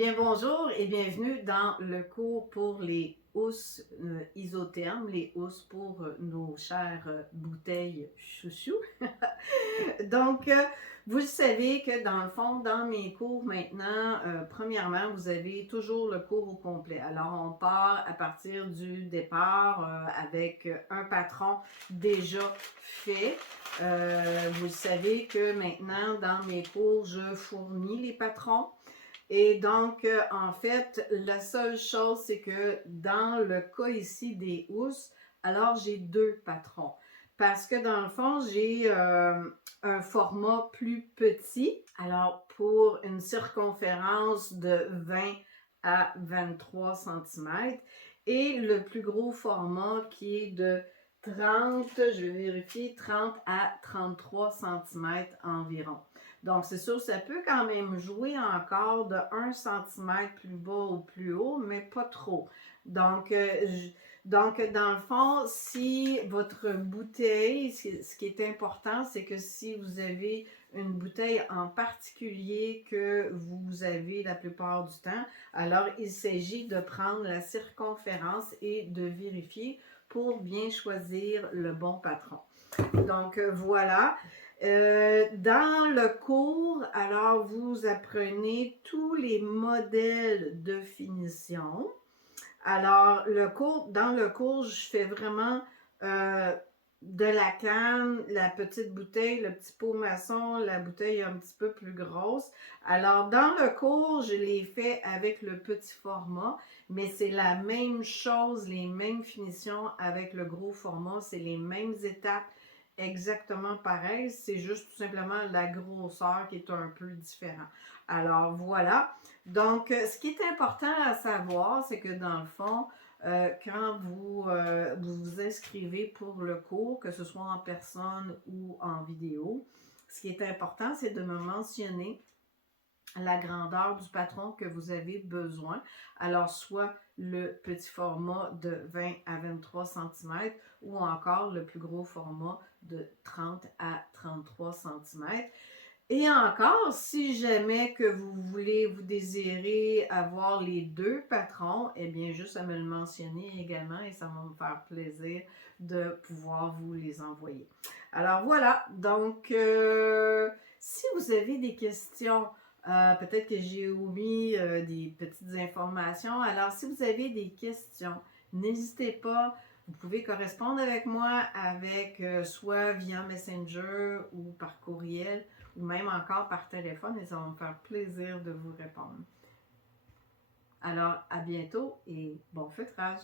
Bien, bonjour et bienvenue dans le cours pour les housses isothermes, les housses pour nos chères bouteilles chouchou. Donc, vous le savez que dans le fond, dans mes cours maintenant, premièrement, vous avez toujours le cours au complet. Alors, on part à partir du départ avec un patron déjà fait. Vous savez que maintenant, dans mes cours, je fournis les patrons. Et donc, en fait, la seule chose, c'est que dans le cas ici des housses, alors j'ai deux patrons. Parce que dans le fond, j'ai un format plus petit. Alors, pour une circonférence de 20 à 23 cm. Et le plus gros format qui est de 30, je vais vérifier, 30 à 33 cm environ. Donc, c'est sûr, ça peut quand même jouer encore de 1 cm plus bas ou plus haut, mais pas trop. Donc, dans le fond, si votre bouteille, ce qui est important, c'est que si vous avez une bouteille en particulier que vous avez la plupart du temps, alors il s'agit de prendre la circonférence et de vérifier pour bien choisir le bon patron. Donc, voilà. Dans le cours, alors vous apprenez tous les modèles de finition. Alors, dans le cours, je fais vraiment de la canne, la petite bouteille, le petit pot maçon, la bouteille un petit peu plus grosse. Alors, dans le cours, je l'ai fait avec le petit format, mais c'est la même chose, les mêmes finitions avec le gros format, c'est les mêmes étapes exactement pareil, c'est juste tout simplement la grosseur qui est un peu différente. Alors voilà. Donc, ce qui est important à savoir, c'est que dans le fond, quand vous inscrivez pour le cours, que ce soit en personne ou en vidéo, ce qui est important, c'est de me mentionner la grandeur du patron que vous avez besoin. Alors, soit le petit format de 20 à 23 cm ou encore le plus gros format de 30 à 33 cm. Et encore, si jamais que vous désirez avoir les deux patrons, eh bien, juste à me le mentionner également et ça va me faire plaisir de pouvoir vous les envoyer. Alors voilà, donc si vous avez des questions, peut-être que j'ai omis des petites informations. Alors, si vous avez des questions, n'hésitez pas. Vous pouvez correspondre avec moi avec soit via Messenger ou par courriel ou même encore par téléphone et ça va me faire plaisir de vous répondre. Alors, à bientôt et bon feutrage!